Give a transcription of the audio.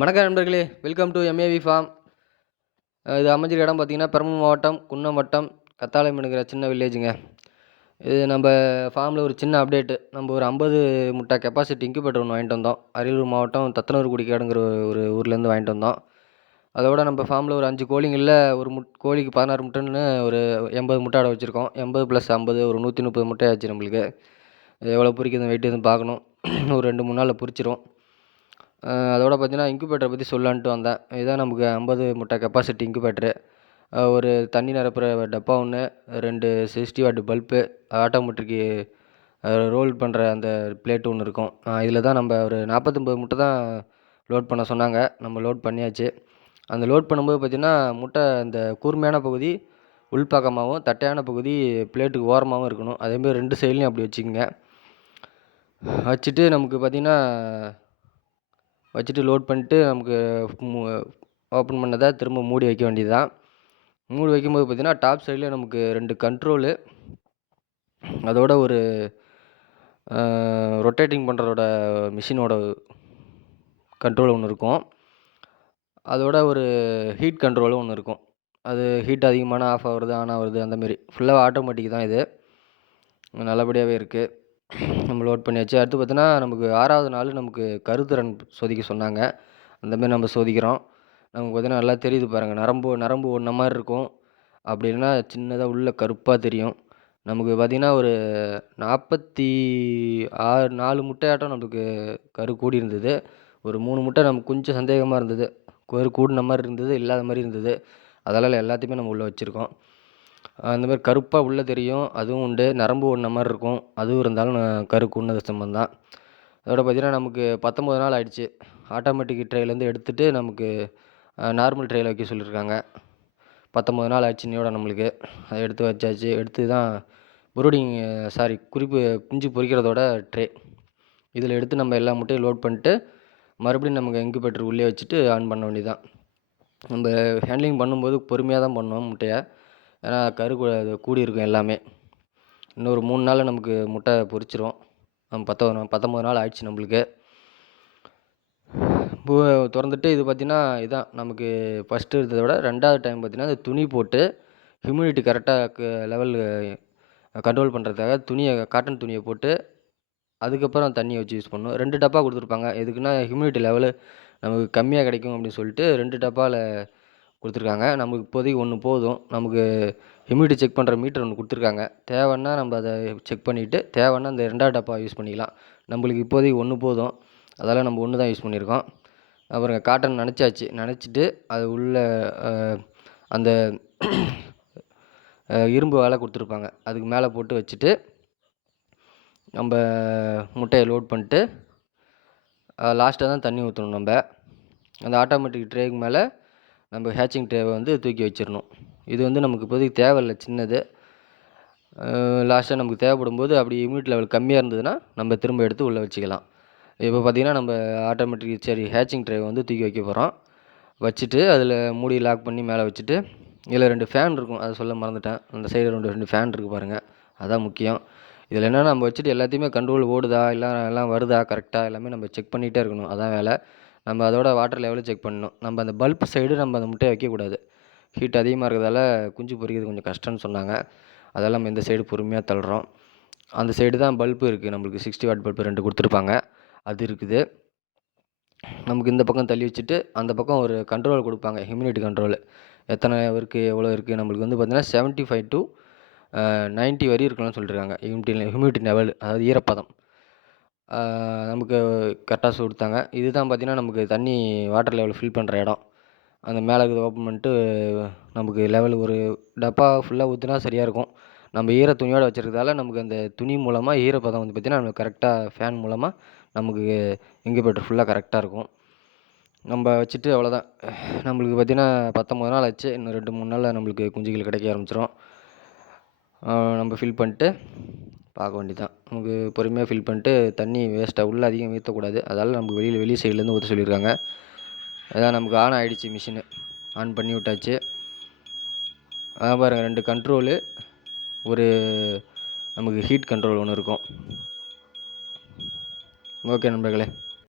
வணக்கம் நண்பர்களே! Welcome to MAV farm. இது அமைஞ்சிருக்க இடம் பார்த்தீங்கன்னா, பெரம்பலூர் மாவட்டம், குன்னம் வட்டம், கத்தாழைமேடுங்கிற சின்ன வில்லேஜுங்க. இது நம்ப ஃபார்மில ஒரு சின்ன அப்டேட்டு. நம்ம ஒரு 50 முட்டை கெப்பாசிட்டி இன்குபேட்டர் ஒண்ணு வாங்கிட்டு வந்தோம். அரியலூர் மாவட்டம் தத்தனூர் குடிக்காடுங்கிற ஒரு ஊர்லேருந்து வாங்கிட்டு வந்தோம். அதோட நம்ம ஃபார்மில ஒரு 5 கோழிங்கள்ல ஒரு கோழிக்கு 16 முட்டைன்னு ஒரு 80 முட்டை அடை வச்சிருக்கோம். 80 + 50 ஒரு 130 முட்டை ஆச்சு நம்மளுக்கு. எவ்வளோ பொரிக்குதுன்னு வெயிட் எதுவும் பார்க்கணும். ஒரு 2, 3 நாள்ல பொரிச்சிரும். அதோட பார்த்தீங்கன்னா, இன்குபேட்டர பத்தி சொல்லலான்ட்டு வந்தேன். இதுதான் நமக்கு 50 முட்டை கெப்பாசிட்டி இன்குபேட்டரு. ஒரு தண்ணி நிரப்புற டப்பா ஒண்ணு, 2 60 வாட் பல்பு, ஆட்டோமேட்டிக்கு ரோல் பண்ற அந்த பிளேட் ஒண்ணு இருக்கும். இதில தான் நம்ம ஒரு 49 முட்டை தான் லோட் பண்ண சொன்னாங்க. நம்ம லோட் பண்ணியாச்சு. அந்த லோட் பண்ணும்போது பார்த்தீங்கன்னா, முட்டை அந்த கூர்மையான பகுதி உள்பக்கமாவும், தட்டையான பகுதி பிளேட்டுக்கு ஓரமாவும் இருக்கணும். அதேமாரி 2 சைட்லயும் அப்படி வச்சுக்கங்க. வச்சுட்டு நமக்கு பார்த்தீங்கன்னா வச்சுட்டு லோட் பண்ணிட்டு நமக்கு மு ஓப்பன் பண்ணத திரும்ப மூடி வைக்க வேண்டியது தான். மூடி வைக்கும்போது பார்த்தீங்கன்னா, டாப் சைட்ல நமக்கு 2 கண்ட்ரோலு, அதோட ஒரு ரொட்டேட்டிங் பண்ணுறதோட மிஷினோட கண்ட்ரோல் ஒண்ணு இருக்கும். அதோட ஒரு ஹீட் கண்ட்ரோலும் ஒண்ணு இருக்கும். அது ஹீட் அதிகமானா ஆஃப் ஆவுறது, ஆன் ஆவுறது அந்தமாரி. ஃபுல்லா ஆட்டோமேட்டிக் தான் இது. நல்லபடியாவே இருக்கு. நம்ம லோட் பண்ணியாச்சு. அடுத்து பார்த்தீங்கன்னா, நமக்கு 6வது நாள் நமக்கு கருத்திறன் சோதிக்க சொன்னாங்க. அந்தமாரி நம்ம சோதிக்கிறோம். நமக்கு பார்த்தீங்கன்னா, நல்லா தெரியுது பாருங்க. நரம்பு நரம்பு ஓடுன மாரி இருக்கும். அப்படி இல்லன்னா சின்னதா உள்ள கருப்பா தெரியும். நமக்கு பார்த்தீங்கன்னா, ஒரு 46 4 முட்டையாட்டம் நமக்கு கரு கூடியிருந்தது. ஒரு 3 முட்டை நமக்கு கொஞ்சம் சந்தேகமா இருந்தது. கரு கூடுன மாரி இருந்தது, இல்லாத மாரி இருந்தது. அதனால எல்லாத்தையுமே நம்ம உள்ள வச்சிருக்கோம். அந்த மாரி கருப்பா உள்ள தெரியும். அதுவும் உண்டு. நரம்பு ஓடுன மாரி இருக்கும். அதுவும் இருந்தாலும் கரு கூடுனது சம்மந்தம் தான். அதோட பார்த்தீங்கன்னா, நமக்கு 19 நாள் ஆயிடுச்சு. ஆட்டோமேட்டிக் ட்ரேலேருந்து எடுத்துட்டு நமக்கு நார்மல் ட்ரேல வைக்க சொல்லியிருக்காங்க. 19 நாள் ஆச்சு இன்னையோட நம்மளுக்கு. அத எடுத்து வச்சாச்சு. எடுத்து தான் ப்ரூடிங் குஞ்சு பொரிக்கிறதோட ட்ரே. இதில எடுத்து நம்ம எல்லா முட்டையும் லோட் பண்ணிட்டு, மறுபடியும் நமக்கு இன்குபேட்டர் உள்ளே வச்சுட்டு ஆன் பண்ண வேண்டியது தான். நம்ம ஹேண்ட்லிங் பண்ணும்போது பொறுமையா தான் பண்ணணும் முட்டைய. ஏன்னா கரு கூடியிருக்கும் எல்லாமே. இன்னும் ஒரு 3 நாள்ல நமக்கு முட்டை பொரிச்சிரும். 19 நாள் ஆயிடுச்சு நம்மளுக்கு. தொறந்துட்டு இது பார்த்தீங்கன்னா, இதான் நமக்கு ஃபர்ஸ்ட்டு இருந்தத விட 2வது டைம் பார்த்தீங்கன்னா, அந்த துணி போட்டு ஹியூமிடிட்டி கரெக்ட்டா லெவல் கண்ட்ரோல் பண்ணுறதுக்காக காட்டன் துணிய போட்டு, அதுக்கப்புறம் தண்ணிய வச்சு யூஸ் பண்ணணும். 2 டப்பா குடுத்துருப்பாங்க. எதுக்குன்னா, ஹியூமிடிட்டி லெவலு நமக்கு கம்மியா கிடைக்கும் அப்படின்னு சொல்லிட்டு 2 டப்பால குடுத்துருக்காங்க. நமக்கு இப்போதைக்கு 1 போதும். நமக்கு ஹியூமிடிட்டி செக் பண்ணுற மீட்டர் ஒண்ணு குடுத்துருக்காங்க. தேவைன்னா நம்ம அத செக் பண்ணிட்டு, தேவைன்னா அந்த 2வது டப்பா யூஸ் பண்ணிக்கலாம். நம்மளுக்கு இப்போதைக்கு 1 போதும். அதால நம்ம 1 தான் யூஸ் பண்ணியிருக்கோம். அப்புறம் காட்டன் நனைச்சாச்சு. நனைச்சிட்டு அது உள்ள அ அந்த இரும்பு வால குடுத்துருப்பாங்க. அதுக்கு மேல போட்டு வச்சுட்டு, நம்ப முட்டைய லோட் பண்ணிட்டு, லாஸ்ட்டா தான் தண்ணி ஊத்தணும் நம்ப. அந்த ஆட்டோமேட்டிக் ட்ரேக்கு மேல நம்ம ஹேட்சிங் ட்ரேவ வந்து தூக்கி வச்சிரணும். இது வந்து நமக்கு இப்போதைக்கு தேவையில்ல சின்னது. லாஸ்ட்டா நமக்கு தேவைப்படும்போது அப்படி ஹியூமிடிட்டி லெவல் கம்மியா இருந்ததுன்னா, நம்ம திரும்ப எடுத்து உள்ள வச்சுக்கலாம். இப்போ பார்த்தீங்கன்னா, நம்ம ஹேட்சிங் ட்ரே வந்து தூக்கி வைக்க போறோம். வச்சுட்டு அதில மூடி லாக் பண்ணி மேல வச்சுட்டு, இதில 2 ஃபேன் இருக்கும். அத சொல்ல மறந்துட்டேன். அந்த சைடு 2 ஃபேன் இருக்கு பாருங்க. அதான் முக்கியம். இதில என்னன்னா நம்ம வச்சுட்டு எல்லாத்தையுமே கண்ட்ரோல் ஓடுதா, எல்லாம் வருதா கரெக்ட்டா எல்லாமே நம்ம செக் பண்ணிட்டே இருக்கணும். அதான் வேல. நம்ம அதோட வாட்டர் லெவலும் செக் பண்ணணும். நம்ம அந்த பல்ப் சைடு நம்ம அந்த முட்டைய வைக்கக்கூடாது. ஹீட் அதிகமா இருக்கிறதால குஞ்சு பொரிக்கிறது கொஞ்சம் கஷ்டம்னு சொன்னாங்க. அதெல்லாம் நம்ம இந்த சைடு பொறுமையா தள்ளுறோம். அந்த சைடு தான் பல்பு இருக்கு. நம்மளுக்கு 60 வாட் பல்பு 2 குடுத்துருப்பாங்க. அது இருக்குது. நமக்கு இந்த பக்கம் தள்ளி வச்சுட்டு, அந்த பக்கம் ஒரு கண்ட்ரோல் குடுப்பாங்க. Humidity control. எத்தனை இருக்கு, எவ்வளோ இருக்கு நம்மளுக்கு வந்து பார்த்தீங்கன்னா, 75 டூ 90 வரையும் இருக்கணும்னு சொல்லிருக்காங்க. ஹியூமிடிட்டி லெவல் அதாவது ஈரப்பதம். நமக்கு கரெக்ட்டா குடுத்தாங்க. இதுதான் பார்த்தீங்கன்னா, நமக்கு தண்ணி வாட்டர் லெவல் ஃபில் பண்ற இடம். அந்த மேல இருக்கிறத ஓப்பன் பண்ணிட்டு, நமக்கு லெவல் ஒரு டப்பா ஃபுல்லா ஊத்துனா சரியா இருக்கும். நம்ம ஈர துணியோட வச்சிருக்கிறதால, நமக்கு அந்த துணி மூலமா ஈரப்பதம் வந்து பார்த்தீங்கன்னா, நமக்கு கரெக்ட்டா ஃபேன் மூலமா நமக்கு இன்குபேட்டர் ஃபுல்லா கரெக்ட்டா இருக்கும். நம்ப வச்சுட்டு அவ்வளோதான். நம்மளுக்கு பார்த்தீங்கன்னா 19 நாள் ஆச்சு. இன்னும் 2, 3 நாள்ல நம்மளுக்கு குஞ்சுகள் கிடைக்க ஆரம்பிச்சுரும். நம்ம ஃபில் பண்ணிட்டு பார்க்க வேண்டியதுதான். நமக்கு பொறுமையா ஃபில் பண்ணிட்டு தண்ணி வேஸ்ட்டா உள்ள அதிகம் ஊத்தக்கூடாது. அதால நமக்கு வெளி சைட்லேருந்து ஊத்த சொல்லியிருக்காங்க. அதான் நமக்கு ஆன் ஆயிடுச்சு மிஷினு. ஆன் பண்ணி விட்டாச்சு. அதான் பாருங்க 2 கண்ட்ரோலு, ஒரு நமக்கு ஹீட் கண்ட்ரோல் ஒண்ணு இருக்கும். ஓகே நண்பர்களே.